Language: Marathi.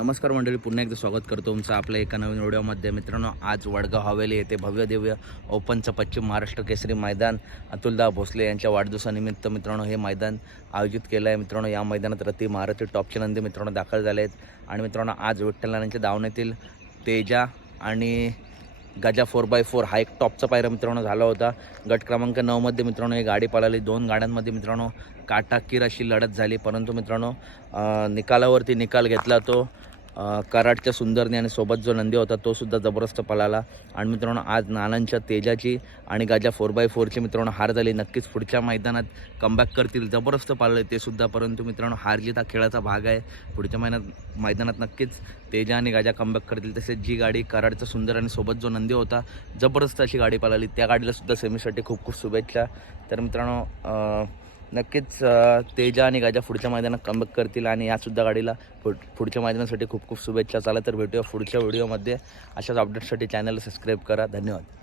नमस्कार मंडळी पुन्हा एकदा स्वागत करतो तुमचं आपल्या एका नवीन व्हिडिओमध्ये मित्रांनो आज वडगाव हवेली येथे भव्य दिव्य ओपनचं पश्चिम महाराष्ट्र केसरी मैदान अतुलदा भोसले यांच्या वाढदिवसानिमित्त मित्रांनो हे मैदान आयोजित केलं आहे. मित्रांनो या मैदानात रती महाराष्ट्र टॉपचे नंदी मित्रांनो दाखल झाले आहेत. आणि मित्रांनो आज विठ्ठलांच्या दावण्यातील तेजा आणि गजा फोर बाय फोर हा एक टॉपचा पायरा मित्रांनो झाला होता. गट क्रमांक नऊमध्ये मित्रांनो ही गाडी पळाली. दोन गाड्यांमध्ये मित्रांनो काटाकीर अशी लढत झाली. परंतु मित्रांनो निकालावरती निकाल घेतला तो. कराडच्या सुंदरने आणि सोबत जो नंदी होता तो सुद्धा जबरदस्त पळाला. आणि मित्रांनो आज नानांच्या तेजाची आणि गाजा फोर बाय फोरची मित्रांनो हार झाली. नक्कीच पुढच्या मैदानात कमबॅक करतील. जबरदस्त पाळले ते सुद्धा. परंतु मित्रांनो हार जीत हा खेळाचा भाग आहे. पुढच्या महिन्यात मैदानात नक्कीच तेजा आणि गाजा कमबॅक करतील. तसेच जी गाडी कराडचा सुंदर आणि सोबत जो नंदी होता जबरदस्त अशी गाडी पळाली. त्या गाडीला सुद्धा सेमीसाठी खूप खूप शुभेच्छा. तर मित्रांनो नक्कीच तेजा आणि गाजा पुढच्या मैदानात कमबॅक करतील आणि यासुद्धा गाडीला पुढ पुढच्या मैदानासाठी खूप खूप शुभेच्छा. चाला तर भेटूया पुढच्या व्हिडिओमध्ये अशाच अपडेटसाठी चॅनलला सबस्क्राईब करा. धन्यवाद.